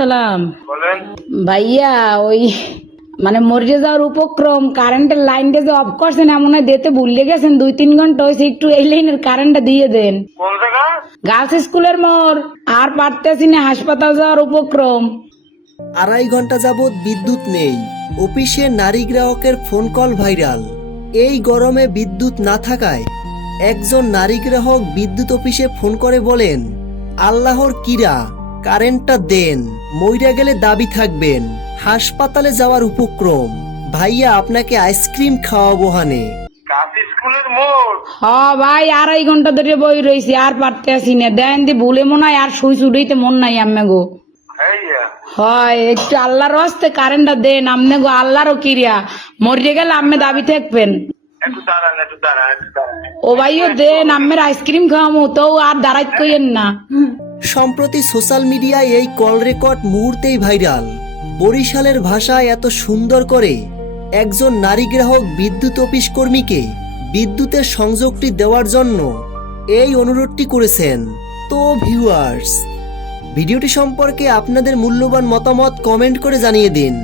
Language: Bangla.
সালাম। বলেন। ভাইয়া ওই মানে মরে যাওয়ার উপক্রম, কারেন্টের লাইনটা যে অফ করছেন এমন হয় দিতে ভুলে গেছেন, 2-3 ঘন্টা হয়েছে, একটু এই লাইনের কারেন্টটা দিয়ে দেন। কোন জায়গা? গার্লস স্কুলের মোড়, আর পারতেছি না, হাসপাতাল যাওয়ার উপক্রম। 2.5 ঘন্টা যাবৎ বিদ্যুৎ নেই। অফিসে নারী গ্রাহকের ফোন কল ভাইরাল। এই গরমে বিদ্যুৎ না থাকায় একজন নারী গ্রাহক বিদ্যুৎ অফিসে ফোন করে বলেন, আল্লাহর কিরা, কারেন্টটা দেন, মইরা গেলে দাবি থাকবেন, হাসপাতালে যাওয়ার উপক্রম। ভাইয়া আপনাকে আইসক্রিম খাওয়াবো হানে। কাজ স্কুলের মোড়। হ ভাই, 2.5 ঘন্টা ধরে বই রয়েছি, আর পারতেছি না। দেন দি ভুলে মনে হয় আর সুই চুড়াইতে মন নাই আম্মে গো। হ্যাঁ হয় একটু আল্লাহর হস্তে কারেন্টটা দেন আম্মে গো, আল্লাহরও কিরিয়া, মরে গেলে আম্মে দাবি থাকবেন। একটু দাঁড়ান, একটু দাঁড়ান, একটু দাঁড়ান। ও ভাইও দেন, আম্মের আইসক্রিম খাওয়ামো, তো আর দাঁড়াইতে কইেন না। সম্প্রতি সোশ্যাল মিডিয়ায় এই কল রেকর্ড মুহূর্তেই ভাইরাল। বরিশালের ভাষায় এত সুন্দর করে একজন নারী গ্রাহক বিদ্যুৎ অফিস কর্মীকে বিদ্যুতের সংযোগটি দেওয়ার জন্য এই অনুরোধটি করেছেন। তো ভিউয়ার্স, ভিডিওটি সম্পর্কে আপনাদের মূল্যবান মতামত কমেন্ট করে জানিয়ে দিন।